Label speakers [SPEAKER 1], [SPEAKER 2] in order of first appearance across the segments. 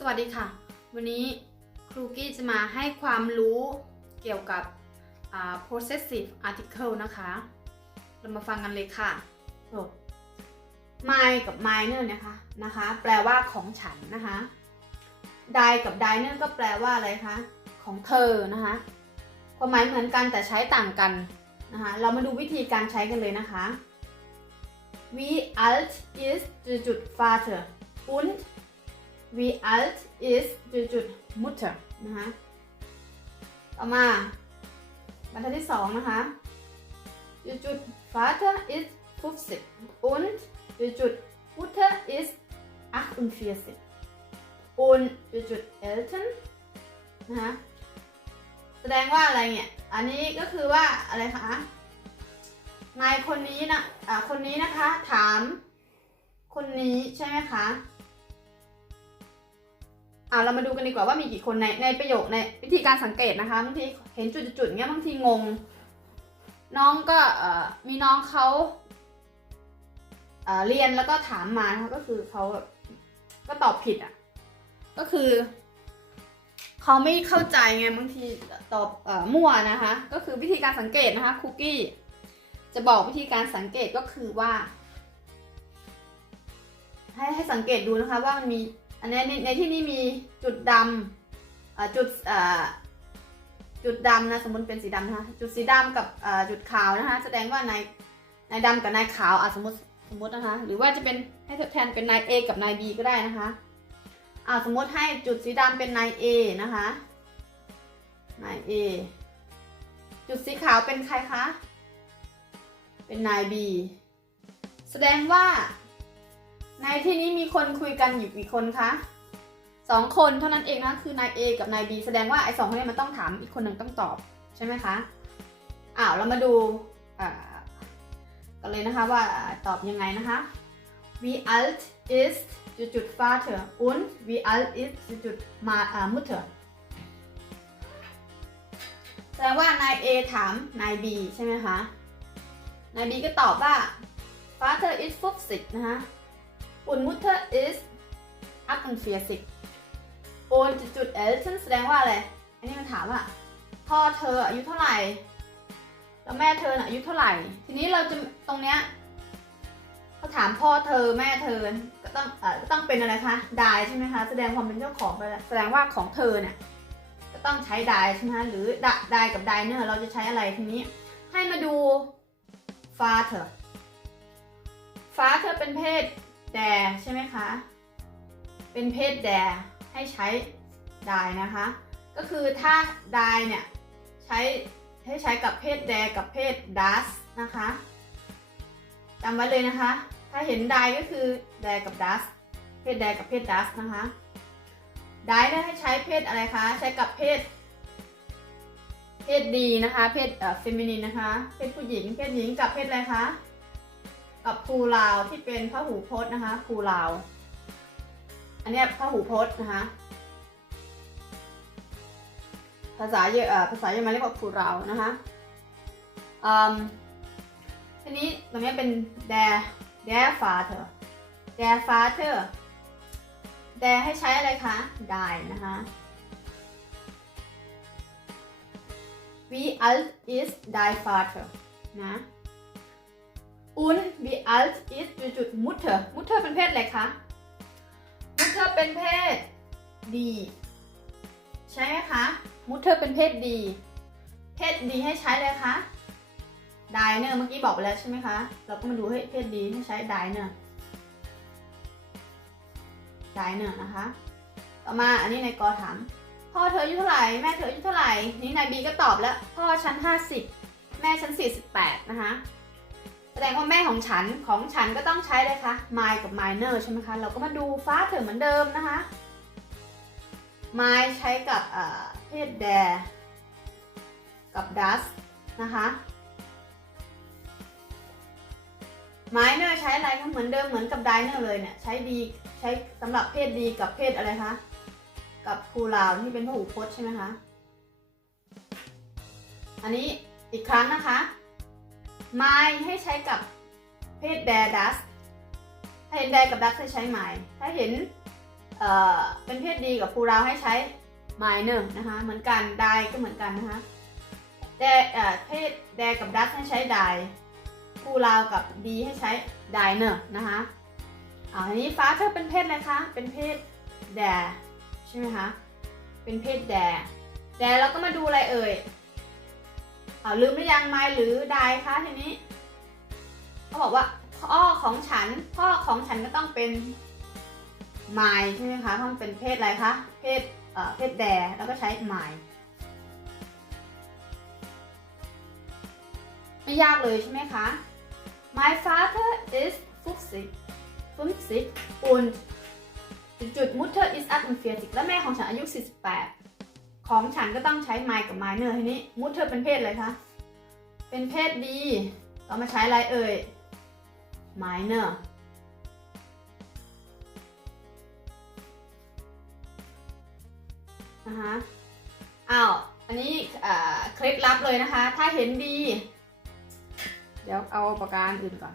[SPEAKER 1] สวัสดีค่ะ วันนี้ครูกี้จะมาให้ความรู้เกี่ยวกับ possessive article นะคะ เรามาฟังกันเลยค่ะ my กับ minor นะคะนะคะ แปลว่าของฉันนะคะ die กับ diner ก็แปลว่าอะไรคะ ของเธอนะคะ ความหมายเหมือนกันแต่ใช้ต่างกันนะคะ เรามาดูวิธีการใช้กันเลยนะคะ we alt ist จุดๆ Vater und wie alt ist จุดๆ Mutter นะคะต่อมาบรรทัดที่สองนะคะจุดๆ Vater ist 50 und จุดๆ Mutter ist 48 und จุดๆ Eltern นะคะแสดงว่าอะไรเนี่ย อันนี้ก็คือว่าอะไรคะนายคนนี้นะอ่าคนนี้นะคะ ถาม คนนี้ใช่ไหมคะ อ่าเรามาดูกันดีกว่าว่ามีกี่คนในในประโยคในวิธีการสังเกตนะคะบางทีเห็นจุดๆเงี้ยบางทีงง น้องก็เอ่อมีน้องเขาเอ่อเรียนแล้วก็ถามมานะคะก็คือเขาแบบก็ตอบผิดอะก็คือเขาไม่เข้าใจไงบางทีตอบเอ่อมั่วนะคะ ก็คือวิธีการสังเกตนะคะคุกกี้จะบอกวิธีการสังเกตก็คือว่า ให้ให้สังเกตดูนะคะว่ามันมี อันนี้ในในที่นี้มีจุดดำจุดจุดดำนะสมมติเป็นสีดำนะคะจุดสีดำกับจุดขาวนะคะแสดงว่านายนายดำกับนายขาวอะสมมติสมมตินะคะ หรือว่าจะเป็นให้ทดแทนเป็นนาย A กับนาย B ก็ได้นะคะอ่าสมมติให้จุดสีดำเป็นนาย A นะคะนาย A จุดสีขาวเป็นใครคะ เป็นนาย B แสดงว่า ในที่นี้มีคนคุยกันอยู่กี่คนคะสองคนเท่านั้นเองนะคือนาย A กับนาย B แสดงว่าไอ้สองคนนี้มันต้องถามอีกคนหนึ่งต้องตอบใช่ไหมคะอ้าวเรามาดูกันเลยนะคะว่าตอบยังไงนะคะ wie alt ist จุดจุด Vater und wie alt ist จุดจุดมาอ่า Mutter แสดงว่านาย A ถามนาย B ใช่ไหมคะ นาย B ก็ตอบว่า Vater is 50นะคะ und Mutter ist 48 und จุด Eltern แสดงว่าอะไร อันนี้มันถามว่าพ่อเธออายุเท่าไหร่ แล้วแม่เธอน่ะอายุเท่าไหร่ ทีนี้เราจะตรงเนี้ยเขาถามพ่อเธอแม่เธอ ก็ต้องเอ่อก็ต้องเป็นอะไรคะ ดายใช่ไหมคะ แสดงความเป็นเจ้าของไปแล้วแสดงว่าของเธอเนี่ยก็ต้องใช้ดายใช่ไหมหรือดดายกับดายเนอร์เราจะใช้อะไรทีนี้ ให้มาดู father father เป็นเพศ แดใช่ไหมคะ เป็นเพศแดให้ใช้ดายนะคะ ก็คือถ้าดายเนี่ยใช้ให้ใช้กับเพศแดกับเพศดัสนะคะจำไว้เลยนะคะ ถ้าเห็นดายก็คือแดกับดัสเพศแดกับเพศดัสนะคะดายเนี่ยให้ใช้เพศอะไรคะ ใช้กับเพศ เพศดีนะคะ เพศเอ่อเฟมินินนะคะ เพศผู้หญิง เพศหญิงกับเพศอะไรคะ กับภูลาวที่เป็นพระหูพจน์นะคะภูลาว อันนี้พระหูพจน์นะคะภาษาเยอภาษาเยอรมันเรียกว่าภูลาวนะคะอทีนี้ตรงนี้เป็น der der Vater der Vater der ให้ใช้อะไรคะ die นะคะ wie alt ist dein Vater นะ und wie alt ist จุด Mutter Mutter เป็นเพศอะไรคะ Mutter เป็นเพศดี ใช่ไหมคะ Mutter เป็นเพศดี เพศดีให้ใช้เลยคะ diner เมื่อกี้บอกไปแล้วใช่ไหมคะ เราก็มาดูให้เพศดีให้ใช้ diner diner นะคะ ต่อมาอันนี้ในกอถาม พ่อเธออายุเท่าไหร่ แม่เธออายุเท่าไหร่ นี่นายบีก็ตอบแล้ว พ่อฉัน50 แม่ฉัน48 นะคะ แสดงว่าแม่ของฉันของฉันก็ต้องใช้เลยคะ my กับ minor ใช่ไหมคะ เราก็มาดูฟ้าเธอเหมือนเดิมนะคะ my ใช้กับเพศ d a r กับ does นะคะ minor ใช้อะไรคะเหมือนเดิมเหมือนกับ diner เลยเนี่ย ใช้ดีใช้สำหรับเพศดีกับเพศอะไรคะ กับพูลาวที่เป็นพหูพจน์ใช่ไหมคะ อันนี้อีกครั้งนะคะ my ให้ใช้กับเพศ dare dust ถ้าเห็น dare กับ dust ให้ใช้ my ถ้าเห็นเอ่อเป็นเพศดีกับ plural ให้ใช้ minor นะคะ เหมือนกัน die ก็เหมือนกันนะคะแต่เอ่อเพศ dare กับ does ให้ใช้ die plural กับ d ให้ใช้ diner นะคะอ่าทีนี้ father เป็นเพศอะไรคะ เป็นเพศ dare ใช่ไหมคะ เป็นเพศ dare dare เราก็มาดูอะไรเอ่ย อ่าลืมหรือยัง my หรือ die คะทีนี้เขาบอกว่าพ่อของฉัน พ่อของฉันก็ต้องเป็น my ใช่ไหมคะเพรานเป็นเพศอะไรคะเพศเอ่อเพศแดแล้วก็ใช้ my ไม่ยากเลยใช่ไหมคะ My father is 50 50 und จุด Mutter ist 48และแม่ของฉันอายุ 48 ของฉันก็ต้องใช้ my กับ minor ทีนี้ Mutter เป็นเพศอะไรคะ เป็นเพศดีเรามาใช้อะไรเอ่ย minor นะคะอ้าวอันนี้เคล็ดลับเลยนะคะ ถ้าเห็นดี เดี๋ยวเอาปากกาอื่นก่อน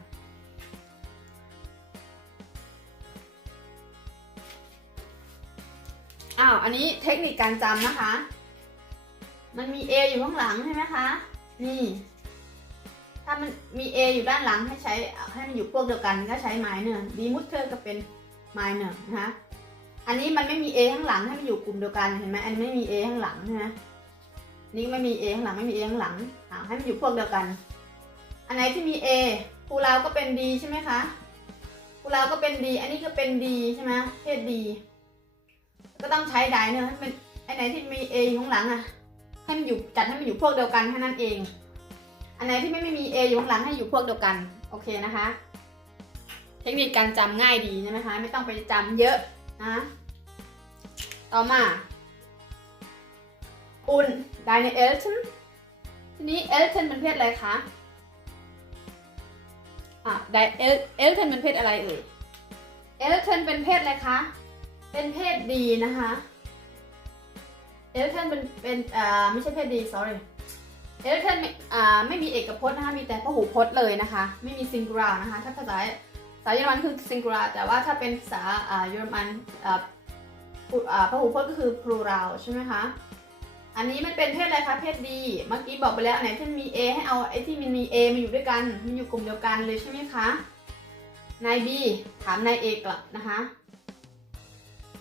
[SPEAKER 1] าวอันนี้เทคนิคการจำนะคะ มันมี A อยู่ข้างหลังใช่ไหมคะ นี่ ถ้ามันมี A อยู่ด้านหลังให้ใช้ให้มันอยู่พวกเดียวกันก็ใช้ minor ดีมุตเตอร์ก็เป็น minor นะคะอันนี้มันไม่มี A ข้างหลังให้มันอยู่กลุ่มเดียวกันเห็นไหมอันนี้ไม่มี A ข้างหลังใช่ไหมนี่ไม่มี A ข้างหลังไม่มี A ข้างหลังอ่าให้มันอยู่พวกเดียวกัน อันไหนที่มี A คูเราก็เป็น D ใช่ไหมคะคูเราก็เป็น D อันนี้ก็เป็น D ใช่ไหมเพศ D ก็ต้องใช้ไดเนอร์ให้เป็นไอไหนที่มี A อยู่ข้างหลังอะให้มันอยู่จัดให้มันอยู่พวกเดียวกันแค่นั้นเอง อันไหนที่ไม่ไม่มี A อยู่ข้างหลังให้อยู่พวกเดียวกัน โอเคนะคะ เทคนิคการจำง่ายดีใช่ไหมคะ ไม่ต้องไปจำเยอะนะ ต่อมาอุ่น deine Eltern ทีนี้ Eltern เป็นเพศอะไรคะอะ deine El- Eltern เป็นเพศอะไรเอ่ย Eltern เป็นเพศอะไรคะ เป็นเพศดีนะคะ Eltern เป็นเป็นอ่าไม่ใช่เพศดี sorry Eltern ไม่อ่าไม่มีเอกพจน์นะคะมีแต่พหูพจน์เลยนะคะ ไม่มี singular นะคะ ถ้าภาษาภาษาเยอรมันคือ singular แต่ว่าถ้าเป็นภาษาอ่าเยอรมันอ่าพหูพจน์ก็คือ plural ใช่ไหมคะ อันนี้มันเป็นเพศอะไรคะเพศดี เมื่อกี้บอกไปแล้วไหนที่มี A ให้เอาไอ้ที่มันมี A มาอยู่ด้วยกัน มันอยู่กลุ่มเดียวกันเลยใช่ไหมคะ นาย B ถามนาย A กลับนะคะ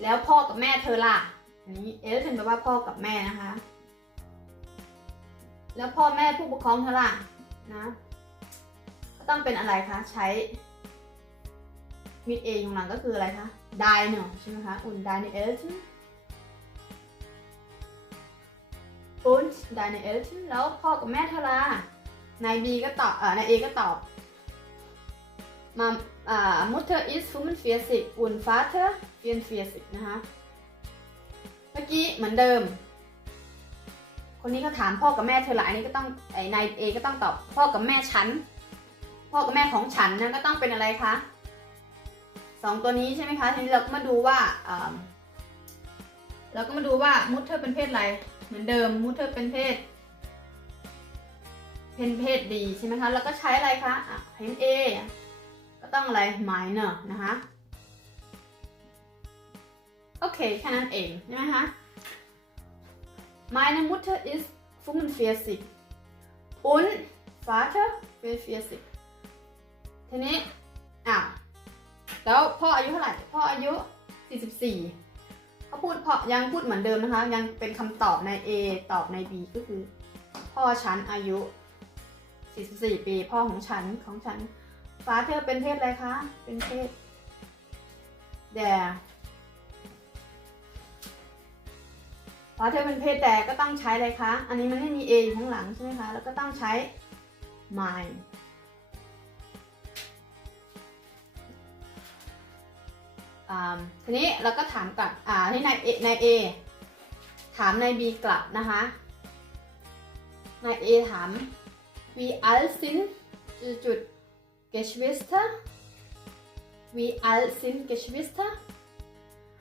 [SPEAKER 1] แล้วพ่อกับแม่เธอล่ะ อันนี้เอลถึงแปลว่าพ่อกับแม่นะคะ แล้วพ่อแม่ผู้ปกครองเธอล่ะนะ ก็ต้องเป็นอะไรคะ ใช้มิดเอยู่หลังก็คืออะไรคะได้เนอะใช่ไหมคะอุ่นได้ในเอลทนอุ่นได้ในเอลทนแล้วพ่อกับแม่เธอละนายบีก็ตอบเอ่อนายเอก็ตอบมาอ่า Mutter ist 45 und Vater 44นเฟียสินะคะเมื่อกี้เหมือนเดิม คนนี้เขาถามพ่อกับแม่เธอหละอันนี้ก็ต้องไอ้นายเอก็ต้องตอบพ่อกับแม่ฉัน พ่อกับแม่ของฉันนั่นก็ต้องเป็นอะไรคะสองตัวนี้ใช่ไหมคะทีนี้เราก็มาดูว่าเราก็มาดูว่ามุทเธอร์เป็นเพศอะไร เหมือนเดิมมุทเธอร์เป็นเพศเป็นเพศดีใช่ไหมคะ แล้วก็ใช้อะไรคะเห็น A ก็ต้องอะไร minor นะคะ โอเค แค่นั้นเอง ใช่ไหมคะ Meine Mutter ist 45 und Vater 44ทีนี้อะแล้วพ่ออายุเท่าไหร่ พ่ออายุ 44เขาพูดพ่อยังพูดเหมือนเดิมนะคะ ยังเป็นคำตอบใน A ตอบใน B ก็คือ พ่อฉันอายุ 44 ปี พ่อของฉันของฉันฟ้าเธอเป็นเพศอะไรคะ เป็นเพศแด ฟ้าเธอเป็นเพศแดก็ต้องใช้อะไรคะ อันนี้มันไม่มี A อยู่ข้างหลังใช่ไหมคะ แล้วก็ต้องใช้ my อ่าทีนี้เราก็ถามกลับอ่าที่นายเอนายเอถามนายบีกลับนะคะนายเอถาม wie alt sind จุดจุด Geschwister wie alt sind Geschwister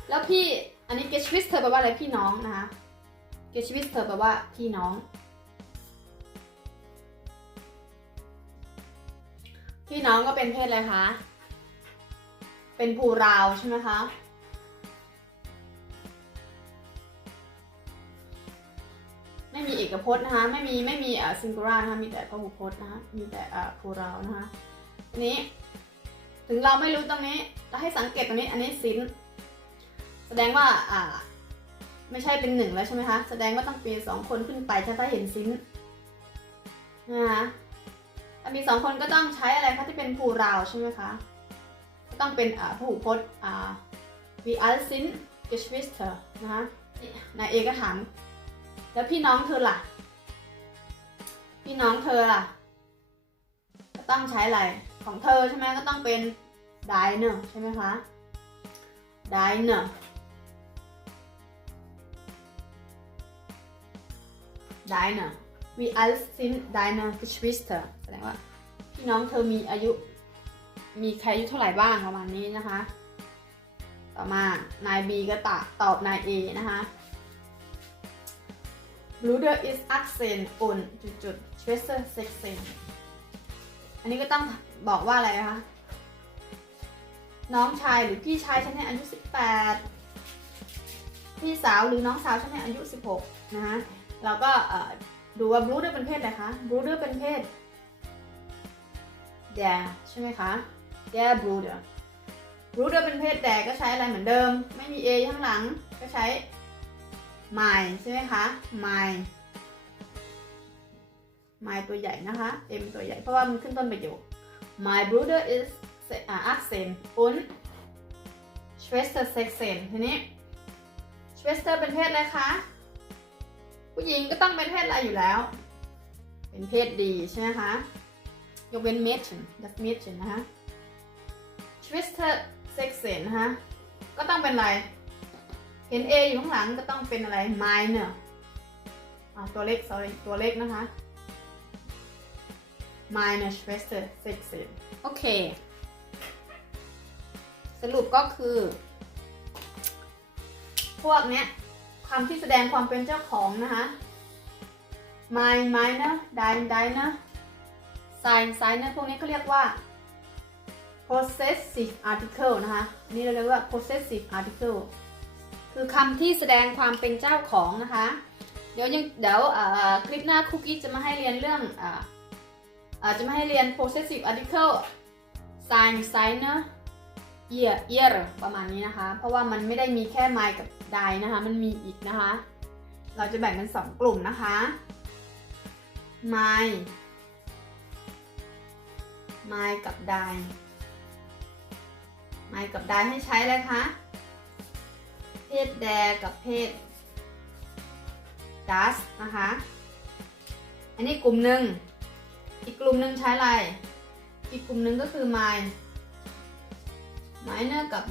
[SPEAKER 1] แล้วพี่อันนี้ Geschwister แปลว่าอะไรพี่น้องนะคะ เกียวชีวิตเธอแปลว่าพี่น้อง พี่น้องก็เป็นเพศอะไรคะ เป็นภูราวใช่ไหมคะ ไม่มีเอกพจน์นะคะ ไม่มีไม่มีซิงคูลานะคะ มีแต่พหุพจน์นะคะ มีแต่ภูราวนะคะนี้ ถึงเราไม่รู้ตรงนี้เราให้สังเกตตรงนี้ อันนี้ซิน แสดงว่าอ่า ไม่ใช่เป็นหนึ่งแล้วใช่ไหมคะ แสดงว่าต้องเป็นสองคนขึ้นไปถ้าถ้าเห็นสินนะคะถ้ามีสองคนก็ต้องใช้อะไรคะที่เป็นพูราวใช่ไหมคะก็ต้องเป็นอ่าพหูพจน์อ่า wie alt sind Geschwister นะคะนายเอก็ถาม แล้วพี่น้องเธอล่ะ พี่น้องเธอล่ะ ก็ต้องใช้อะไร ของเธอใช่ไหมก็ต้องเป็น deine ใช่ไหมคะ deine deine wie alt sind deine Geschwister แสดงว่าพี่น้องเธอมีอายุ มีใครอายุเท่าไหร่บ้างประมาณนี้นะคะ ต่อมานาย B ก็ตะตอบนาย A นะคะ Bruder ist Accent und จุดจุด Schwester Sexen อันนี้ก็ต้องบอกว่าอะไรนะคะ น้องชายหรือพี่ชายฉันเนี่ยอายุ 18 พี่สาวหรือน้องสาวฉันเนี่ยอายุ 16 นะคะ เราก็ดูว่า Bruder เป็นเพศอะไรคะ Bruder เป็นเพศ der ใช่ไหมคะ der Bruder Bruder เป็นเพศ der ก็ใช้อะไรเหมือนเดิม ไม่มี a ข้างหลังก็ใช้ my ใช่ไหมคะ my my ตัวใหญ่นะคะ m ตัวใหญ่เพราะว่ามันขึ้นต้นประโยค my brother is uh, accent und Schwester sexen ทีนี้ Schwester เป็นเพศอะไรคะ ผู้หญิงก็ต้องเป็นเพศอะไรอยู่แล้ว เป็นเพศดีใช่ไหมคะ ยกเว้น Mädchen das Mädchen นะคะ Schwester sexen นะคะก็ต้องเป็นอะไรเห็น A อยู่ข้างหลังก็ต้องเป็นอะไร minor อ่าตัวเล็ก sorry ตัวเล็กนะคะ minor Schwester sexen โอเค สรุปก็คือ พวกเนี้ย คำที่แสดงความเป็นเจ้าของนะคะ my minor dine diner sign signer พวกนี้เขาเรียกว่า possessive article นะคะนี่เราเรียกว่า possessive article คือคำที่แสดงความเป็นเจ้าของนะคะ เดี๋ยวยังเดี๋ยวคลิปหน้าคุกกี้จะมาให้เรียนเรื่องอ่าอ่าจะมาให้เรียน possessive article sign signer ear ear ประมาณนี้นะคะ เพราะว่ามันไม่ได้มีแค่ my กับ die นะคะ มันมีอีกนะคะ เราจะแบ่งเป็น 2 กลุ่มนะคะ my my กับ die my กับ die ให้ใช้อะไรคะเพศแดกับเพศ das นะคะ อันนี้กลุ่มหนึ่ง อีกกลุ่มหนึ่งใช้อะไร อีกกลุ่มหนึ่งก็คือ my minor กับ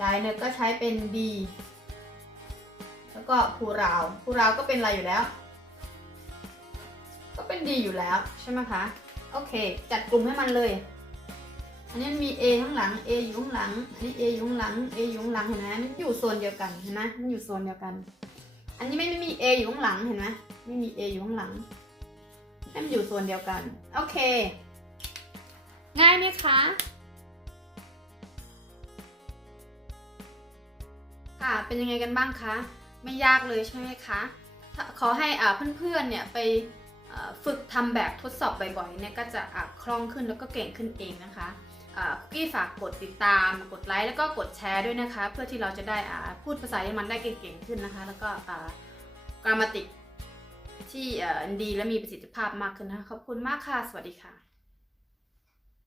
[SPEAKER 1] diner diner ก็ใช้เป็น d แล้วก็ plural plural ก็เป็นอะไรอยู่แล้ว ก็เป็น d อยู่แล้วใช่ไหมคะ โอเค จัดกลุ่มให้มันเลย อันนี้มี A ข้างหลัง A อยู่ข้างหลัง อันนี้ A อยู่ข้างหลัง A อยู่ข้างหลังเห็นไหมมันอยู่โซนเดียวกันเห็นไหมมันอยู่โซนเดียวกัน อันนี้ไม่ไม่มี A อยู่ข้างหลังเห็นไหมไม่มี A อยู่ข้างหลังให้มันอยู่โซนเดียวกัน โอเค ง่ายไหมคะ ค่ะ เป็นยังไงกันบ้างคะ ไม่ยากเลยใช่ไหมคะ ขอให้เพื่อนๆ เนี่ยไปฝึกทำแบบทดสอบบ่อยๆ เนี่ยก็จะคล่องขึ้นแล้วก็เก่งขึ้นเองนะคะคุกกี้ฝากกดติดตาม กดไลค์แล้วก็กดแชร์ด้วยนะคะ เพื่อที่เราจะได้พูดภาษาเยอรมันได้เก่งๆ ขึ้นนะคะ แล้วก็กรามาติกที่ดีและมีประสิทธิภาพมากขึ้นนะคะ ขอบคุณมากค่ะ สวัสดีค่ะ